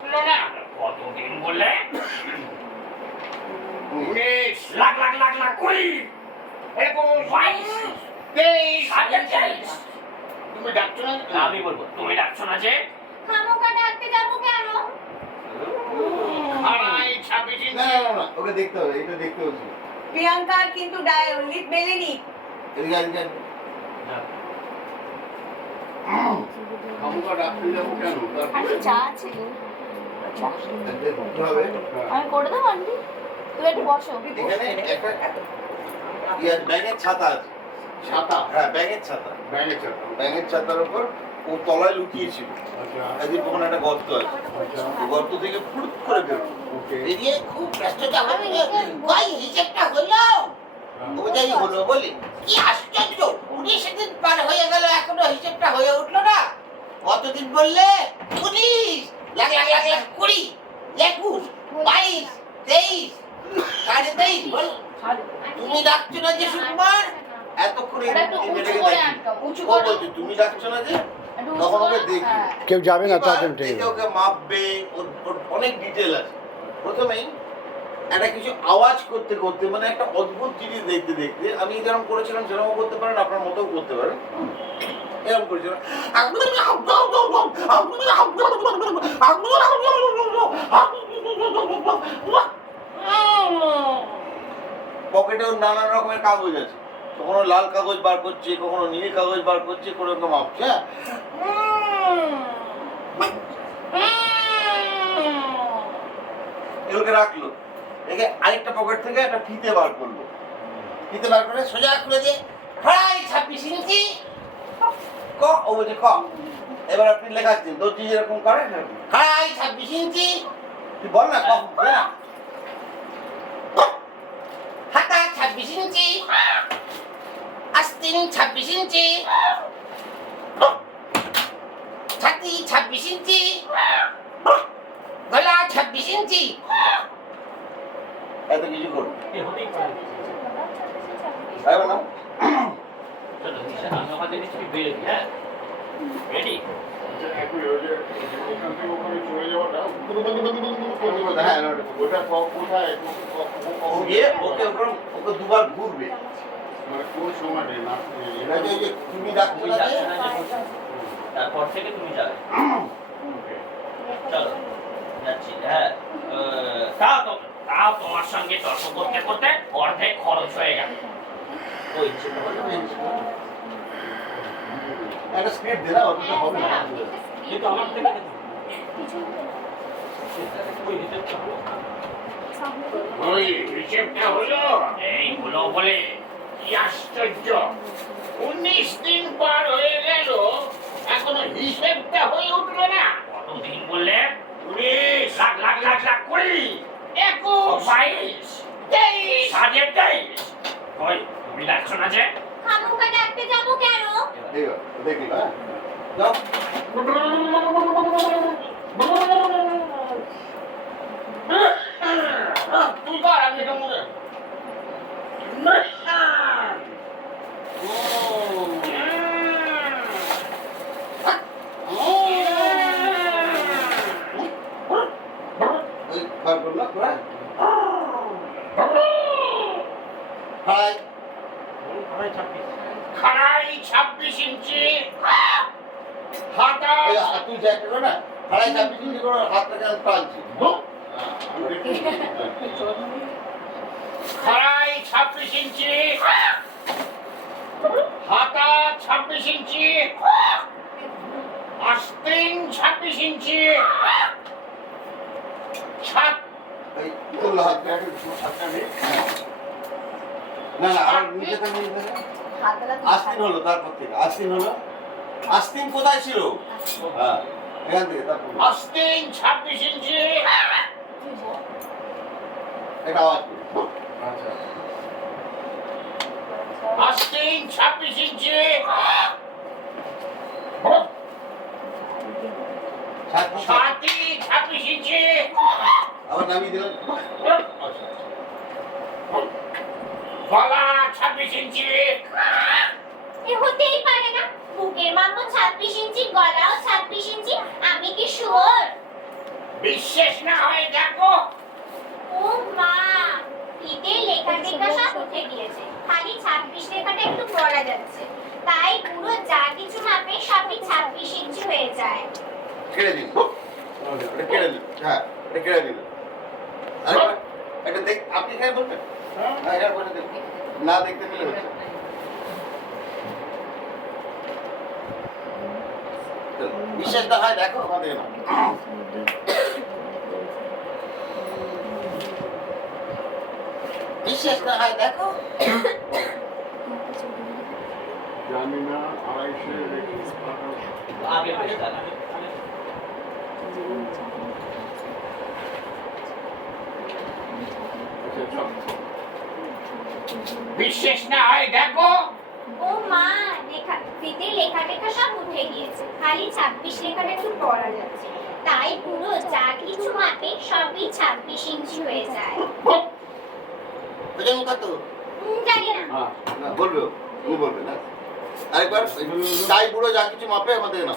কতদিন বললে? 19 লাখ লাখ লাখ লাখ 20 21 22 23 23। তুমি ডাকছো না? আমি বলবো তুমি ডাকছো না যে? খামোকা ডাকতে যাবো কেন? খাই 26 ইঞ্চি। না ওকে দেখতে হবে, এটা দেখতে হচ্ছে। প্রিয়াঙ্কার কিন্তু লিপ মেলেনি। এদিকে খামোকা ডাকতে যাবো কেন? আন্টি চা আছে দেখতে হবে। আমি করে দেবো আন্টি, তুমি একটু বসো। এখানে একটা ব্যাঙের ছাতা আছে। ছাতা? হ্যাঁ, ব্যাঙের ছাতা। ব্যাঙের ছাতা। ব্যাঙের ছাতার উপর ও তলায় লুকিয়েছিল। আচ্ছা এদিকে ওখানে একটা গর্ত আছে। আচ্ছা ওই গর্ত থেকে ফুট করে বেরোলো। ওকে। বেরিয়ে খুব ব্যস্ততা হবে ভাই, হিসেবটা হলো ওটাই হলো বলি। কি আশ্চর্য, 19 দিন পার হয়ে গেল এখনো হিসেবটা হয়ে উঠলো না। কতদিন বললে? 19 লাখ লাখ লাখ লাখ 20 21 22 23 23.5 বল। তুমি ডাকছো না যে সুকুমার? এতক্ষণ ও বলছে তুমি ডাকছো না যে? তখন ওকে দেখি কেউ যাবে না তার জন্য দেখে ওকে মাপবে, ওর অনেক ডিটেল আছে। প্রথমেই একটা কিছু আওয়াজ করতে করতে, মানে একটা অদ্ভুত জিনিস দেখতে দেখতে, আমি যেরকম করেছিলাম সেরকম করতে পারেন, আপনার মতো করতে পারেন। এরকম করেছিলাম, পকেটেও নানান রকমের কাগজ আছে। কখনো লাল কাগজ বার করছে, কখনো নীল কাগজ বার করছে, কোনো রকম মাপছে। এগুলোকে রাখলো, রেখে আরেকটা পকেট থেকে একটা ফিতে বার করলো। ফিতে বার করে সোজা খুলে দিয়ে প্রায় 26 ইঞ্চি ক, ও বলছে ক। এবার আপনি লেখাচ্ছেন, দর্জি যেরকম করে প্রায় 26 ইঞ্চি। তুই বল না, ক না। হাতা 26 ইঞ্চি, আস্তিন 26 ইঞ্চি, ছাতি 26 ইঞ্চি, গলা 26 ইঞ্চি। এত কিছু করো হতেই পারে। তাই না? চলো নিশা আমি ওখান থেকে কিছু বেরোবি। হ্যাঁ রেডি? একটু ওই যে এখান থেকে ওখানে চলে যাওয়াটা হ্যাঁ, ওটা কোথায় ও গিয়ে ওকে দুবার ঘুরবে। মানে কোন সময় না এটা যে ওই যে তুমি ডাকছো তুমি না যাচ্ছ যে? না যে বলছো? তারপর থেকে তুমি যাবে। চলো যাচ্ছি। হ্যাঁ তাও তোমার সঙ্গে তর্ক করতে করতে অর্ধেক খরচ হয়ে গেল। ওই ইচ্ছেটা হলো না, ইচ্ছে হলো। একটা স্ক্রিপ্ট দে না, ওটা হবে না। কিন্তু আমার থেকে দেখুন ওই হিসেবটা হলো। ওই হিসেবটা হলো। এই হলো বলে কি আশ্চর্য, 19 দিন পার হয়ে গেল এখনো হিসেবটা হয়ে উঠলো না। কতদিন বললে? 19 লাখ লাখ লাখ লাখ 20 21 22 23 23। ওই তুমি ডাকছো না যে? খামোকা ডাকতে যাবো কেন? দেখি না যাও। তুই কর, আমি এটা মনে ওই বার করলো ঘোড়া। হাই খাড়াই 26 ইঞ্চি, হাতা এই তুই যা করো না, হাই 26 ইঞ্চি করে হাতটাকে আমি টানছি। খাড়াই 26 ইঞ্চি, হাতা 26 ইঞ্চি, আস্তিন 26 ইঞ্চি, ছাত এই তুললো হাতটা, হাতটা নেই। না না, আবার নিচে থেকে আস্তিন হলো, তারপর থেকে আস্তিন হলো। আস্তিন কোথায় ছিল? হ্যাঁ, এখান থেকে তারপর আস্তিন 26 ইঞ্চি, একটা আওয়াজ করি। আচ্ছা আস্তিন 26 ইঞ্চি, ছাতি 26 ইঞ্চি, আবার নামিয়ে দিলাম। গলা 26 ইঞ্চি, এ হতেই পারে না। বুকের মাপও 26 ইঞ্চি, গলাও 26 ইঞ্চি। আমি কি শুয়োর? বিশ্বাস না হয় দেখো। ও মা, ফিতে লেখা টেখা সব উঠে গিয়েছে, খালি 26 লেখাটা একটু পড়া যাচ্ছে, তাই পুরো যা কিছু মাপে সবই 26 ইঞ্চি হয়ে যায়। কেড়ে দিন, এটা কেড়ে দিন, হ্যাঁ এটা কেড়ে দিন। আরেকবার এটা দেখ, আপনি এখানে বলবেন, হ্যাঁ এখানে বসে দেখুন, না দেখতে পেলে হচ্ছে। চলো, বিশ্বাস না হয় দেখো আমাদের না। বিশ্বাস না হয় দেখো। জানি না 250 আগে পয়সা না বিশ্বাস না হয় দেখো। ও মা, ফিতে লেখা টেখা সব উঠে গিয়েছে, খালি 26 লেখাটা একটু পড়া যাচ্ছে, তাই পুরো যা কিছু মাপে সবই 26 ইঞ্চি হয়ে যায়। ওজন কত? জানি না। হ্যাঁ না বলবে ও, তুমি বলবে না। আরেকবার তাই পুরো যা কিছু মাপে আমাদের না।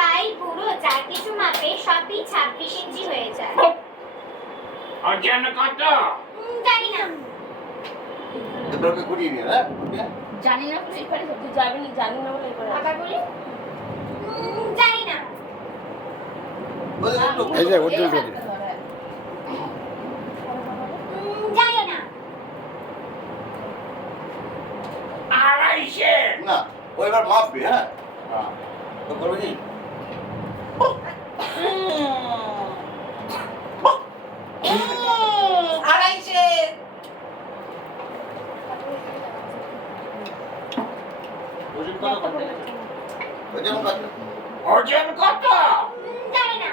তাই পুরো যা কিছু মাপে সবই 26 ইঞ্চি হয়ে যায়। ওজন কত? জানি না। এবার ওকে ঘুরিয়ে নিয়ে, হ্যাঁ জানি না বলে এবারে তুই যাবি না, জানি না বলে এবারে আবার বলি। জানি না। বলে একটু এই যে ওজন করে দিন। জানি না। 250। না ও এবার মাপবে, হ্যাঁ তো করবে কি? আড়াইশে। ওজন কত? ওজন কত? ওজন কত? জানি না।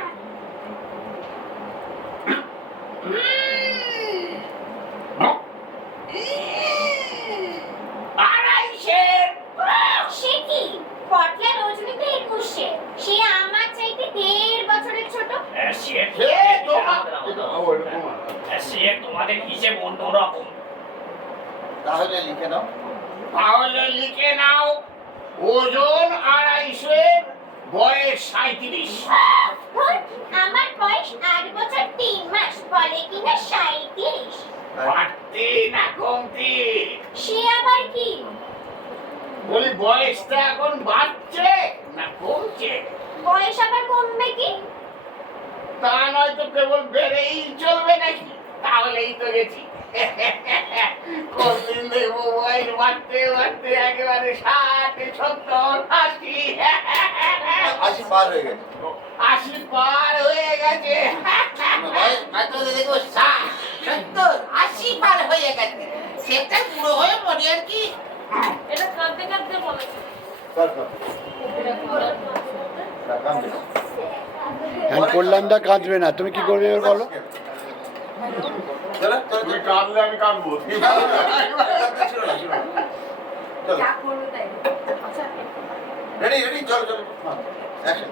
আড়াইশের। সে কি? পটলা রজনী তো 21-এ। সে আমার চাইতে 1.5 বছরের ছোট। সে তোমাদের হিসেব অন্যরকম। তাহলে লিখে নাও। তাহলে লিখে নাও, ওজন 250, বয়স 37। ধুর, আমার বয়স 8 বছর 3 মাস, বলে কিনা 37। বাড়তি না কমতি? সে আবার কি? বলি বয়সটা এখন বাড়ছে না কমছে? বয়স আবার কমবে কি? তা নয় তো কেবল বেড়েই চলবে নাকি? তাহলেই তো গেছি। কোনদিন দেখবো বয়স বাড়তে বাড়তে একেবারে 60, 70, 80। 80 পার হয়ে গেছে। 80 পার হয়ে গেছে। বয়স মাত্র দেখবো 60, 70, 80 পার হয়ে গেছে। সেটা পুরো হয়ে মরে আর কি। এটা কাঁদতে কাঁদতে বলেছে। কর কর। না কাঁদবে না। এখন কল্যাণদা কাঁদবে না, তুমি কি করবে এবার বলো? চলো চলো তুমি কাঁদলে আমি কাঁদবো। রেডি রেডি চলো চলো অ্যাকশন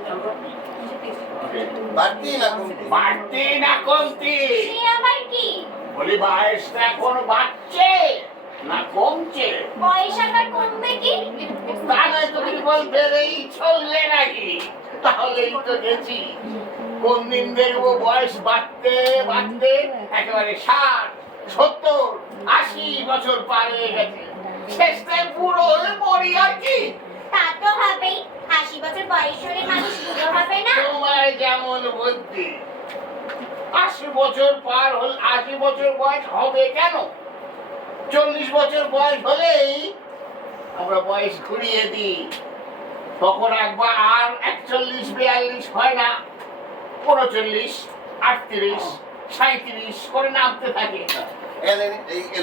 বাড়তি না কমতি? বাড়তি না কমতি? সে আবার কি? বলি বয়সটা এখন বাড়ছে না কমছে? বয়স আবার কমবে কি? তা নয় তুমি বল বেড়েই চললে নাকি? তাহলেই তো গেছি। কোন দিন দেখবো বয়স বাড়তে বাড়তে একেবারে 60, 70, 80 বছর পার হয়ে গেছে। শেষটায় বুড়ো হয়ে মরি আর কি। তা তো হবেই। 80 বছর বয়স হলে মানুষ বুড়ো হবে না? তোমার যেমন বুদ্ধি। 80 বছর পার হল, 80 বছর বয়স হবে কেন? 40 বছর বয়স হলেই আমরা বয়স ঘুরিয়ে দিই। তখন একবার আর 41, 42 হয় না, 39, 38, 37 করে নামতে থাকে। এই